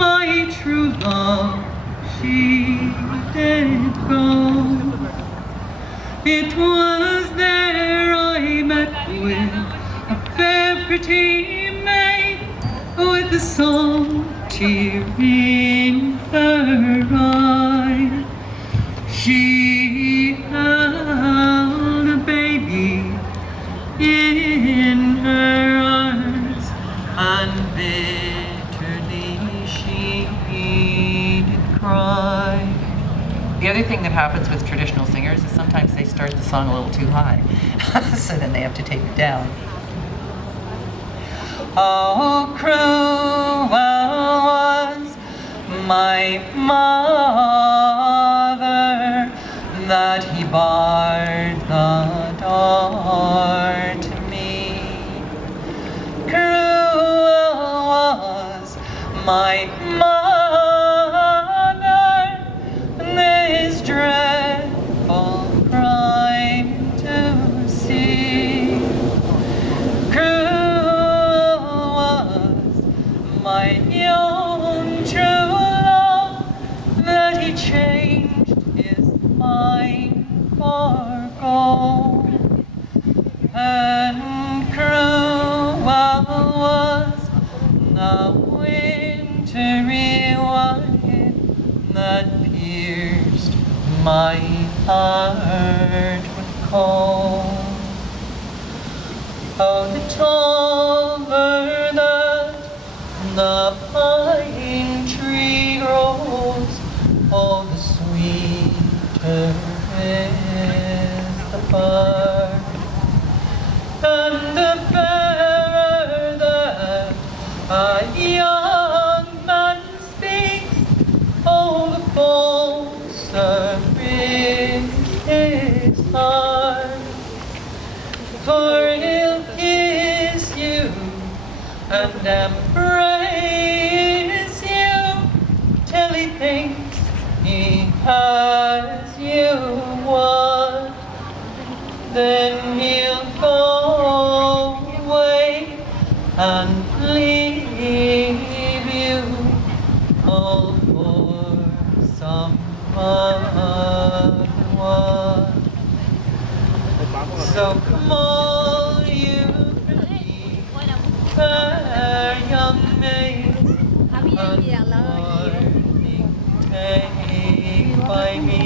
my true love, she did go. It was there I met with a fair pretty maid, with a song tear in her eye. She held a baby in her arms, and bitterly she did cry. The other thing that happens with traditional singers is sometimes they start the song a little too high, so then they have to take it down. Oh, cruel was my mother, that he barred the door to me. Cruel was my mother, this dreadful crime to see. Cruel was my young true love, that he changed his mind for gold. And cruel was the wintry wind that pierced my heart with cold. Oh, the taller that the pine tree grows, oh, the sweeter is the bark, and the fairer that a young man speaks, oh, the falser is his heart. For he'll kiss you and embrace you till he thinks he has you won. Then he'll go away and leave you all for some other one. So come on, you pretty fair young maids, and warning take by me.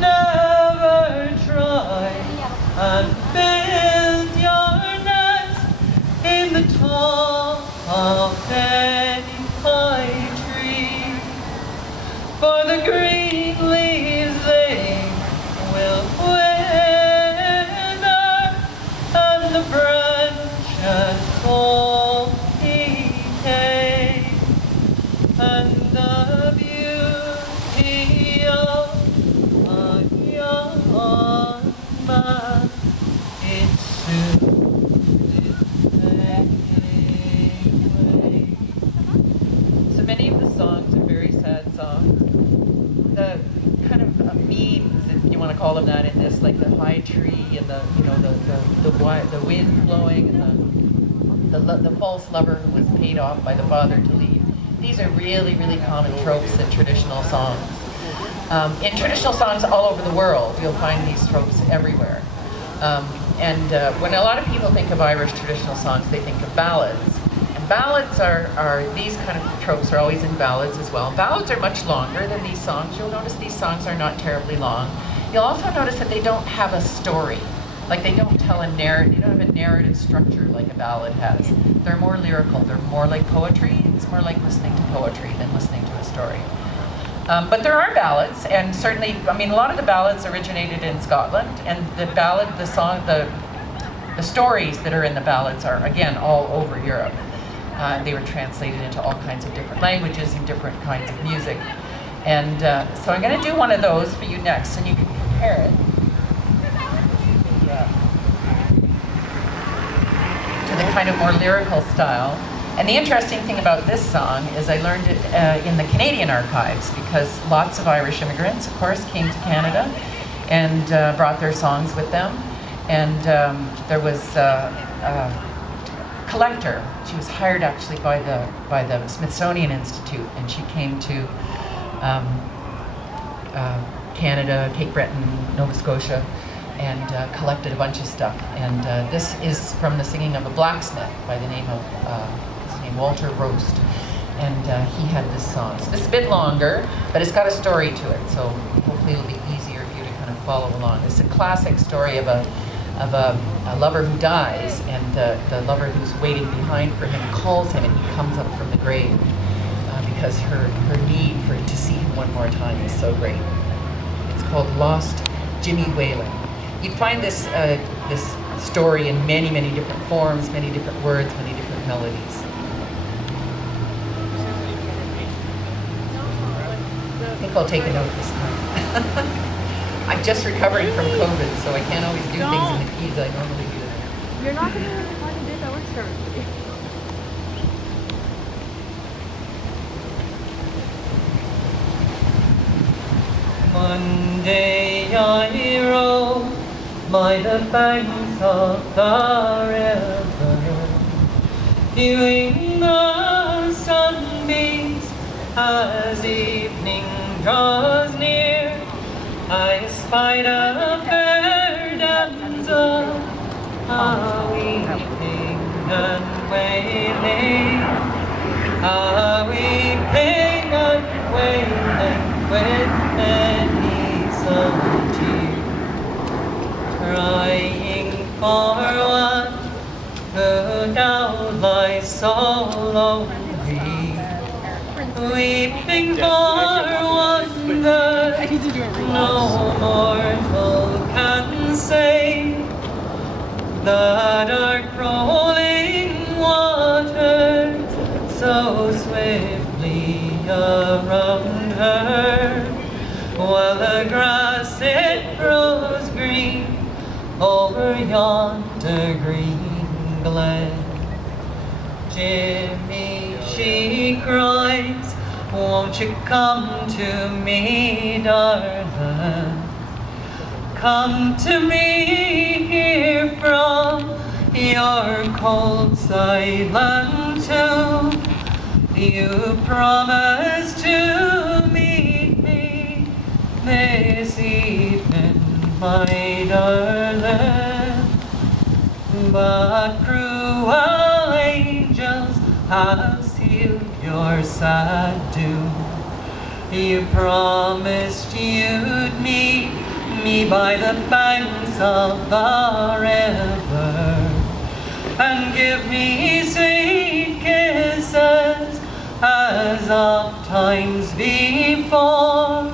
Never try and build your nest in the top of any pine tree, for the green leaves they will wither, and the branches fall decay, and the beauty of a young man, it soon is fading away. So many of the songs are very sad songs. The kind of memes, if you want to call them that, in this, like the high tree and the wind blowing and the false lover who was paid off by the father to leave. These are really, really common tropes in traditional songs. In traditional songs all over the world, you'll find these tropes everywhere. When a lot of people think of Irish traditional songs, they think of ballads. And ballads are these kind of tropes are always in ballads as well. Ballads are much longer than these songs. You'll notice these songs are not terribly long. You'll also notice that they don't have a story. Like they don't tell a narrative, they don't have a narrative structure like a ballad has. They're more lyrical, they're more like poetry. It's more like listening to poetry than listening to a story. But there are ballads, and certainly, I mean, a lot of the ballads originated in Scotland, and the stories that are in the ballads are, again, all over Europe. They were translated into all kinds of different languages and different kinds of music. And so I'm going to do one of those for you next, and you can compare it to the kind of more lyrical style. And the interesting thing about this song is I learned it in the Canadian archives, because lots of Irish immigrants, of course, came to Canada and brought their songs with them. And there was collector. She was hired actually by the Smithsonian Institute, and she came to Canada, Cape Breton, Nova Scotia, and collected a bunch of stuff. And this is from the singing of a blacksmith by the name of his name Walter Roast, and he had this song. So this is a bit longer, but it's got a story to it, so hopefully it'll be easier for you to kind of follow along. It's a classic story of a lover who dies, and the lover who's waiting behind for him calls him, and he comes up from the grave because her need to see him one more time is so great. It's called Lost Jimmy Whalen. You'd find this this story in many, many different forms, many different words, many different melodies. I think I'll take a note this time. I'm just recovering from COVID, so I can't always do things in the keys I normally do. You're not going to find a date that works for everybody. One day I rode by the banks of the river, viewing the sunbeams as evening draws near. I spied a fair damsel, a-weeping and wailing, a-weeping and wailing with many some tears, crying for one who now lies so lonely, weeping for one that no mortal can save. The dark rolling waters so swiftly around her, while the grass it grows green over yonder green glen. Jimmy, she cries, won't you come to me, darling? Come to me here from your cold silent tomb. You promised to meet me this evening, my darling, but cruel angels have sealed your sad doom. You promised you'd meet me by the banks of the river and give me sweet kisses as oft times before.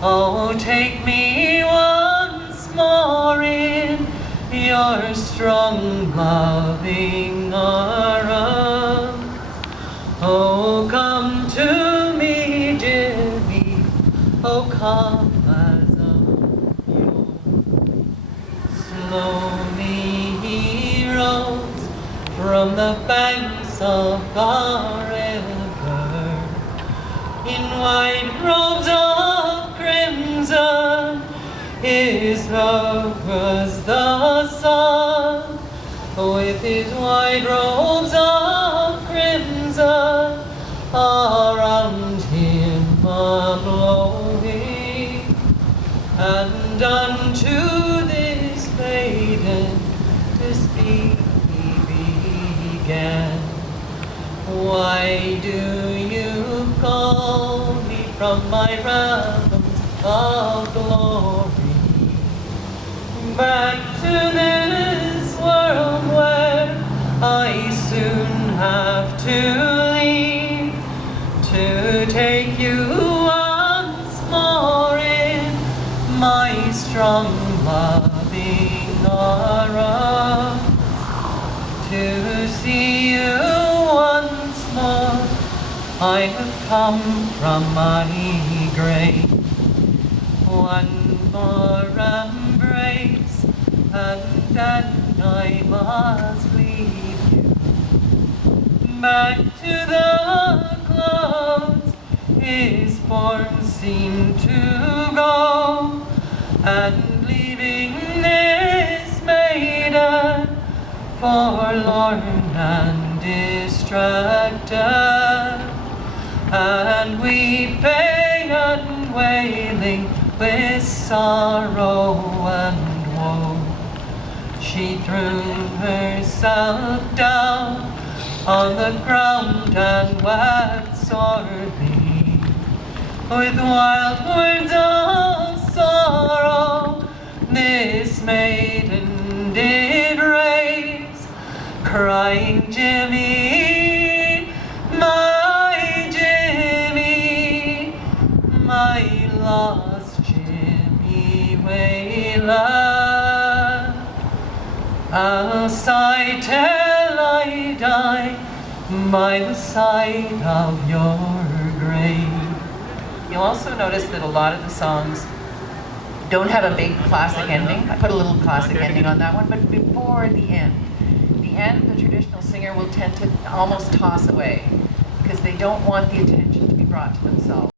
Oh, take me once more in your strong loving arms. Oh, come to me, Jimmy, oh, come as of yore. Slowly he rose from the banks of the river, in white robes of crimson, his love was the sun, with his white robes of crimson around him a-blowing, and unto this maiden to speak he began. Why do you call me from my realms of glory back to this world where I soon have to leave, to take you once more in my strong loving arms, to see you once more? I have come from my grave, one more embrace, and then I must leave you back to the clouds. His form seemed to go, and leaving this maiden forlorn and distracted, and weeping and wailing with sorrow and woe, she threw herself down on the ground and wept sorely, with wild words of sorrow this maiden did raise, crying, Jimmy, my lost Jimmy Wayland. I'll sigh till I die by the side of your grave. You'll also notice that a lot of the songs don't have a big classic ending. I put a little classic ending on that one, but before the end, the traditional singer will tend to almost toss away because they don't want the attention to be brought to themselves.